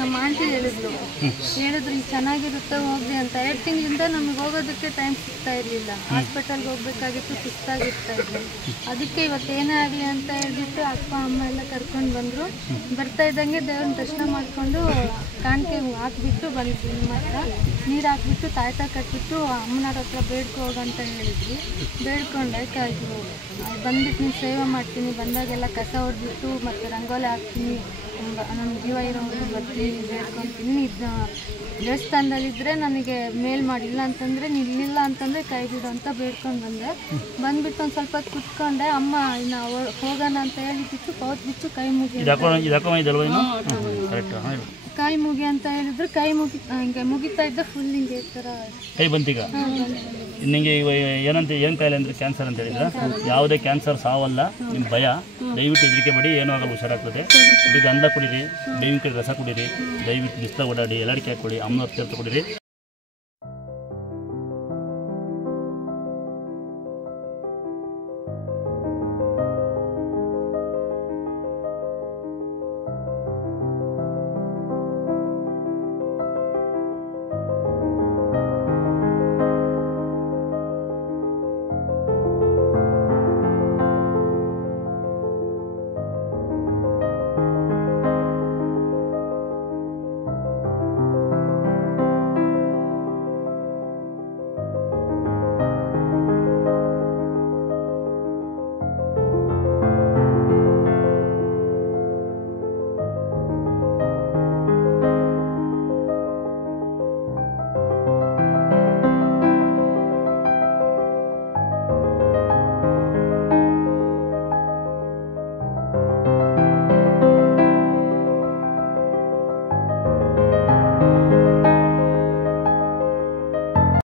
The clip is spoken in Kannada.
ನಮ್ಮ ಆಂಟಿ ಹೇಳಿದ್ರು ಈಗ ಚೆನ್ನಾಗಿರುತ್ತೆ ಹೋಗಿ ಅಂತ. 2 ತಿಂಗಳಿಂದ ನಮಗೆ ಹೋಗೋದಕ್ಕೆ ಟೈಮ್ ಸಿಗ್ತಾ ಇರಲಿಲ್ಲ. ಹಾಸ್ಪಿಟಲ್ಗೆ ಹೋಗ್ಬೇಕಾಗಿತ್ತು, ಸುಸ್ತಾಗಿರ್ತಾ ಇದ್ದೆ. ಅದಕ್ಕೆ ಇವತ್ತು ಏನೇ ಆಗಲಿ ಅಂತ ಹೇಳ್ಬಿಟ್ಟು ಅಪ್ಪ ಅಮ್ಮ ಎಲ್ಲ ಕರ್ಕೊಂಡು ಬಂದರು. ಬರ್ತಾ ಇದ್ದಂಗೆ ದೇವ್ರನ್ನ ದರ್ಶನ ಮಾಡಿಕೊಂಡು ಕಾಣಿಕೆ ಹಾಕ್ಬಿಟ್ಟು ಬಂದ್ವಿ. ನಿಮ್ಮ ಹತ್ರ ನೀರು ಹಾಕ್ಬಿಟ್ಟು ತಾಯ್ತ ಕಟ್ಬಿಟ್ಟು ಅಮ್ಮನವ್ರ ಹತ್ರ ಬೇಡ್ಕೊ ಹೋಗಂತ ಹೇಳಿದ್ವಿ. ಬೇಡ್ಕೊಂಡೆ ಬಂದ್ಬಿಟ್ಟು ನೀವು ಸೇವೆ ಮಾಡ್ತೀನಿ, ಬಂದಾಗೆಲ್ಲ ಕಸ ಹೊಡೆದ್ಬಿಟ್ಟು ಮತ್ತು ರಂಗೋಲಿ ಹಾಕ್ತೀನಿ, ನನ್ನ ಜೀವ ಇರೋವರೆಗೂ ಬರ್ತೀನಿ, ಬೇಡ್ಕೊತೀನಿ. ಇದು ದೇವಸ್ಥಾನದಲ್ಲಿದ್ದರೆ ನನಗೆ ಮೇಲ್ ಮಾಡಿಲ್ಲ ಅಂತಂದರೆ ನಿಲ್ಲಿಲ್ಲ ಅಂತಂದರೆ ಕೈ ಬಿಡು ಅಂತ ಬೇಡ್ಕೊಂಡು ಬಂದ್ಬಿಟ್ಟು ಒಂದು ಸ್ವಲ್ಪ ಹೊತ್ತು ಕುತ್ಕೊಂಡೆ. ಅಮ್ಮ ಇನ್ನು ಹೋಗೋಣ ಅಂತ ಹೇಳಿಬಿಟ್ಟು ಬಿಟ್ಟು ಕೈ ಮುಗಿ ಅಂತ ಹೇಳಿದ್ರು. ಕೈ ಹಿಂಗೆ ಮುಗಿತಾ ಇದ್ದ ಫುಲ್ ಹಿಂಗೆ ಈ ಥರ ಕೈ ಬಂತೀಗ ನಿಮಗೆ ಏನಂತ ಏನು ಕಾಯಿಲೆ ಅಂದರೆ ಕ್ಯಾನ್ಸರ್ ಅಂತ ಹೇಳಿದ್ರೆ ಯಾವುದೇ ಕ್ಯಾನ್ಸರ್ ಸಾವಲ್ಲ. ನಿಮ್ಮ ಭಯ ದಯವಿಟ್ಟು ಹೆದರಿಕೆ ಮಾಡಿ, ಏನೂ ಆಗಲ್ಲ, ಹುಷಾರಾಗ್ತದೆ. ಇದು ಗಂಧ ಕುಡೀರಿ, ಬೇವಿನ ಕಡೆ ರಸ ಕುಡೀರಿ, ದಯವಿಟ್ಟು ಬಿಸಿಲ ಓಡಾಡಿ, ಎಲ್ಲಡಿಕೆ ಹಾಕೊಳ್ಳಿ, ಅಮ್ಮನ ತೀರ್ಥ ಕುಡೀರಿ.